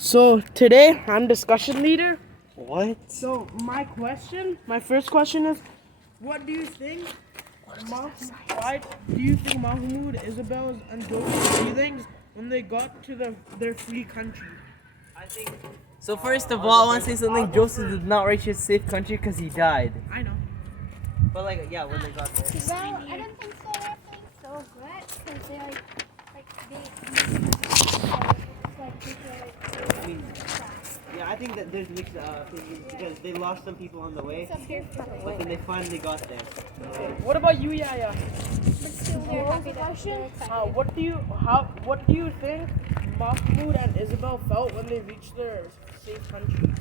So today I'm discussion leader. What? So my first question is, what do you think? Why do you think Mahmoud, Isabel, and Joseph's feelings when they got to their free country? I think. So first of all, I want to say something. Joseph did not reach his safe country because he died. I know. But like, yeah, when they got there. Well, I don't think so. I think so good because they I mean, yeah, I think that there's mixed opinions because they lost some people on the way, but then they finally got there. What about you, Yaya? but still they're happy that they're excited. What do you think Mahmoud and Isabel felt when they reached their safe country?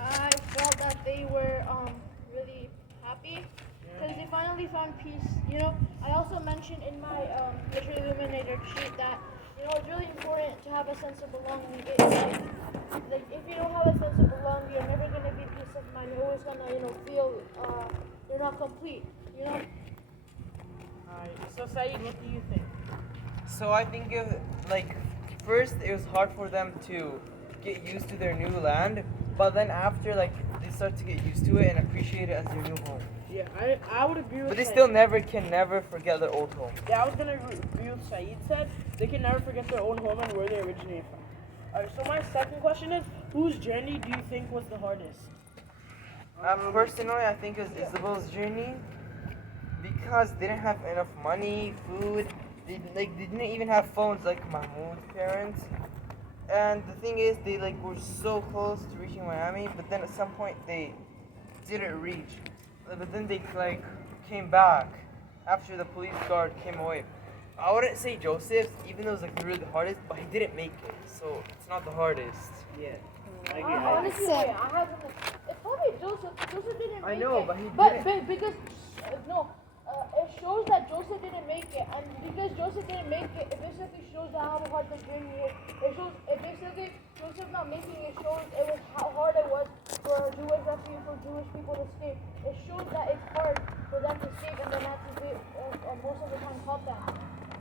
I felt that they were really happy because they finally found peace. You know, I also mentioned in my Literary Illuminator sheet that it's really important to have a sense of belonging. Like if you don't have a sense of belonging, you're never gonna be peace of mind. You're always gonna feel you're not complete. You know. So Saeed, what do you think? So I think first it was hard for them to get used to their new land, but then after they start to get used to it and appreciate it as their new home. Yeah, I would agree with But they Saeed. still can never forget their old home. Yeah, I was gonna agree with Saeed said. They can never forget their own home and where they originated from. Alright, so my second question is, whose journey do you think was the hardest? Personally, I think it was Isabel's journey because they didn't have enough money, food. They didn't even have phones like Mahmoud's parents. And the thing is, they were so close to reaching Miami, but then at some point they didn't reach. But then they came back after the police guard came away. I wouldn't say Joseph's, even though it was really the hardest, but he didn't make it, so it's not the hardest. Yeah. Honestly, So- wait, I have it's probably Joseph. Joseph didn't I make know, it. but he because no, it shows that Joseph didn't make it, and because Joseph didn't make it, it basically shows how hard the journey was. It basically Joseph not making it shows it was how hard it was for Jewish refugees, for Jewish people to escape. It shows that it's hard for them to escape, and the Nazis most of the time caught them.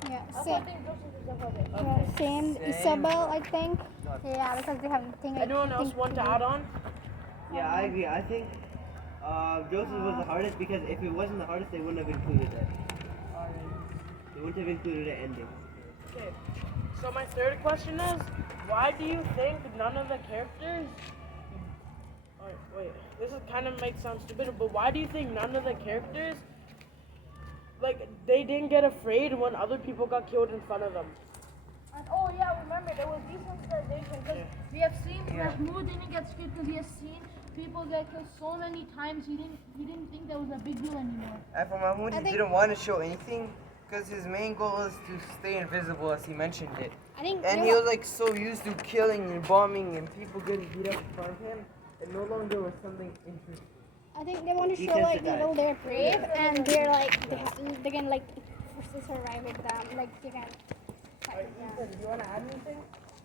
Yeah, I same. think Joseph is the hardest. Same. Same. Isabel, I think. Yeah, because they have thing. Anyone else want to add on? Yeah, I agree. I think Joseph was the hardest because if it wasn't the hardest, they wouldn't have included it. They wouldn't have included it ending. Okay. So my third question is, why do you think none of the characters? Alright, wait. This is kind of might sound stupid, but why do you think none of the characters, they didn't get afraid when other people got killed in front of them? And oh yeah, remember there was desensitization because we have seen Mahmoud didn't get scared because he has seen people get killed so many times. He didn't think that was a big deal anymore. And for Mahmoud, I he think- didn't want to show anything because his main goal was to stay invisible, as he mentioned it. I think. And he was so used to killing and bombing and people getting beat up in front of him, it no longer was something interesting. I think they want to He show tends to die. they're brave and they're they can survive with them they can. Alright, Ethan, do you want to add anything?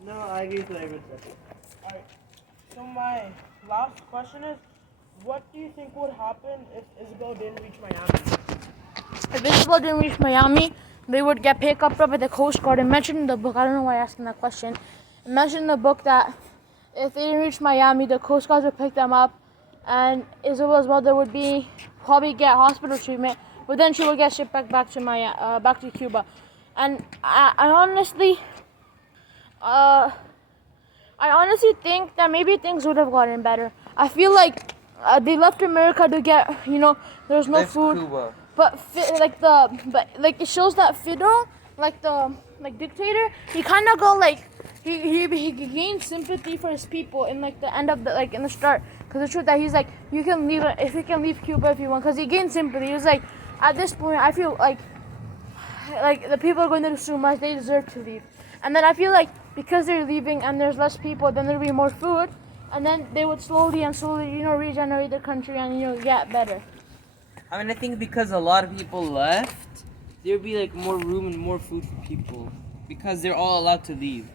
No, I agree with what everyone said. Alright. So my last question is, what do you think would happen if Isabel didn't reach Miami? If Isabel didn't reach Miami, they would get picked up by the Coast Guard. It mentioned in the book, I don't know why I'm asking that question. It mentioned in the book that if they didn't reach Miami, the Coast Guard would pick them up and Isabel's mother would probably get hospital treatment, but then she would get shipped back to Cuba. And I honestly think that maybe things would have gotten better. I feel like they left America to get, there's no Left food. Cuba. But it shows that Fidel, the dictator, he kind of go he gained sympathy for his people in the end of the in the start, because the truth that he's you can leave if you can leave Cuba if you want, because he gained sympathy. He was at this point I feel like the people are going to do so much, they deserve to leave. And then I feel because they're leaving and there's less people, then there'll be more food, and then they would slowly regenerate the country and get better. I mean, I think because a lot of people left, there would be more room and more food for people because they're all allowed to leave.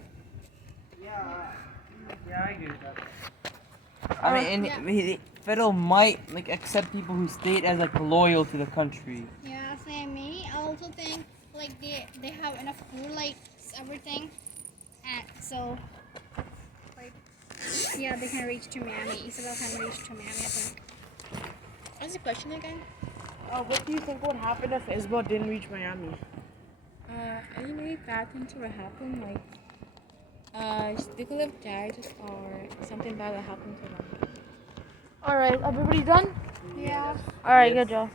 Yeah, I agree with that. I mean, and Fidel might accept people who stayed as loyal to the country. Yeah, same me. I also think they have enough food everything, and so Yeah, they can reach to Miami. Isabel can reach to Miami, I think. What's the question again? What do you think would happen if Isabel didn't reach Miami? Any really bad things would happen, like they could have died or something bad that happened to them. All right, everybody done? Yeah. All right, good job.